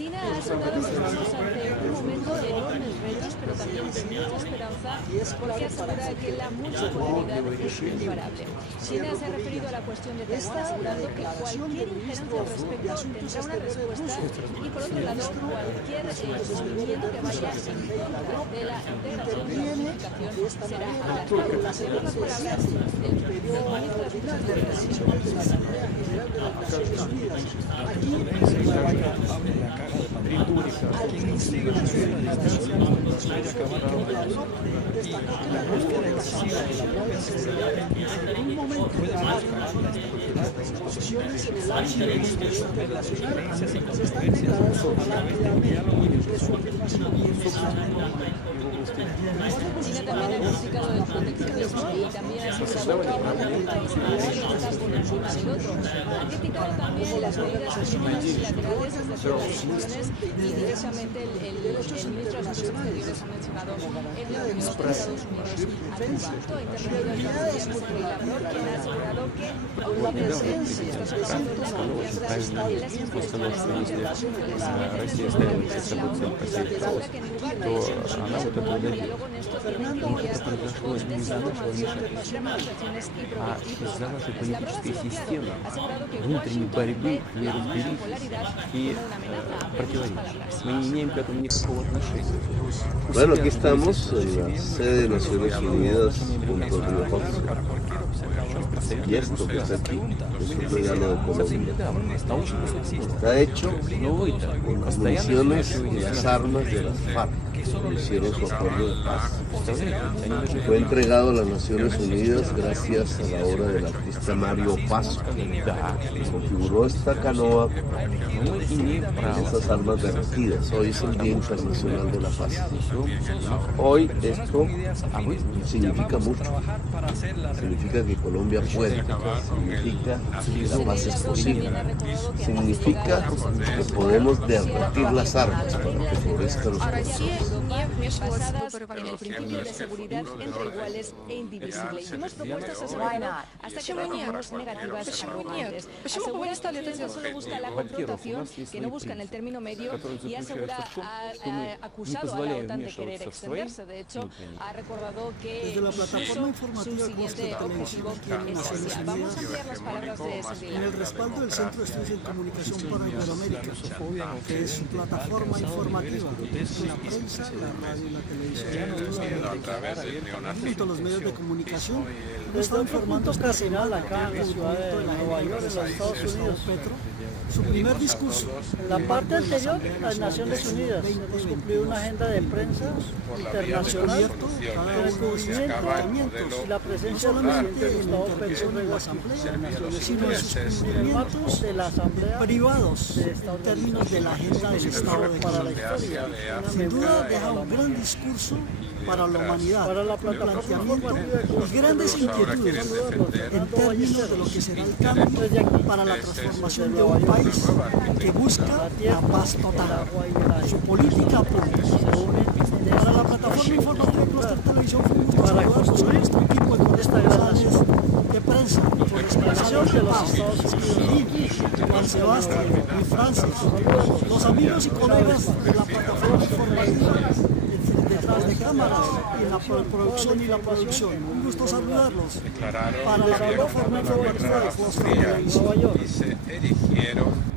China ha asegurado que estamos ante un momento de enormes retos, pero también de mucha esperanza, porque asegura que la multipolaridad es imparable. China se ha referido a la cuestión de Taiwán, asegurando que cualquier injerencia al respecto tendrá una respuesta y, por otro lado, cualquier movimiento que vaya en contra de la integración de la comunicación será aplastado. Las palabras del ministro de Asuntos Exteriores. En un momento las disposiciones en el ámbito internacional se están declarando de su afirmación. China también ha criticado el proteccionismo y también ha asegurado que ningún país está por encima del otro. Ha criticado también las medidas unilaterales desde todas las naciones y directamente el ministro de Asuntos Exteriores ha mencionado el envío de Estados Unidos a Cuba. Ha intervenido el canciller Lavrov, quien ha asegurado que la presencia está socavando la confianza en las instituciones internacionales. Россия ставила перед собой цель посеять хаос, то она вот это удалила. Но это произошло не из-за нашего вмешательства, а из-за нашей политической системы, внутренней борьбы, неразберихи и противоречий. Мы не имеем к этому никакого отношения. Bueno, aquí estamos en la sede de Naciones Unidas junto al río Hudson. Y esto que está aquí es un regalo de Colombia. Está hecho con las municiones y las armas de las FARC, que hicieron su acuerdo de paz. Fue entregado a las Naciones Unidas gracias a la obra del artista Mario Pasco, que configuró esta canoa con esas armas derretidas. Hoy es el Día Internacional de la Paz. Hoy esto significa mucho. Significa que Colombia puede, significa que la paz es posible, significa que podemos derretir las armas para que florezcan los corazones. Basadas en el principio de seguridad entre iguales e indivisible. Hicimos propuestas asegurando hasta que veníamos negativas arrogantes. Asegura que Occidente solo busca la confrontación, que no buscan el término medio y asegura ha acusado a la OTAN de querer extenderse. De hecho, ha recordado que Desde la plataforma su informativa siguiente objetivo es Asia. Vamos a ampliar las palabras de Silvia. En el respaldo del Centro de Estudios en Comunicación para Iberoamérica, que es su plataforma informativa, la prensa, la radio y la televisión, junto a los medios de comunicación, están informando esta semana acá en el momento de Nueva York, en los Estados Unidos, Petro, su primer discurso. La parte anterior, las Naciones Unidas, hemos cumplido una agenda de prensa internacional con el cubrimiento y la presencia Solamente de en Gustavo la Petro intervención de en la la Asamblea, sino en sus en el marco cumplimientos de la Asamblea privados en términos de la agenda del Estado de para la Colombia. historia. Sin duda deja un gran discurso para la humanidad, Para la un plataforma planteamiento y grandes inquietudes en términos de lo que será el cambio para la transformación de un país que busca la paz total. Su política pública. Para la plataforma informativa de Cluster Televisión fue mucho Para saludarlos con construir nuestro equipo de esta gran nación. de prensa, por expresión de los Estados Unidos, Juan Sebastián, Luis Francis, los amigos y colegas de la plataforma informativa detrás de cámaras y en la producción y la producción. Un gusto saludarlos. Para la plataforma informativa de Cluster Televisión. Y se erigieron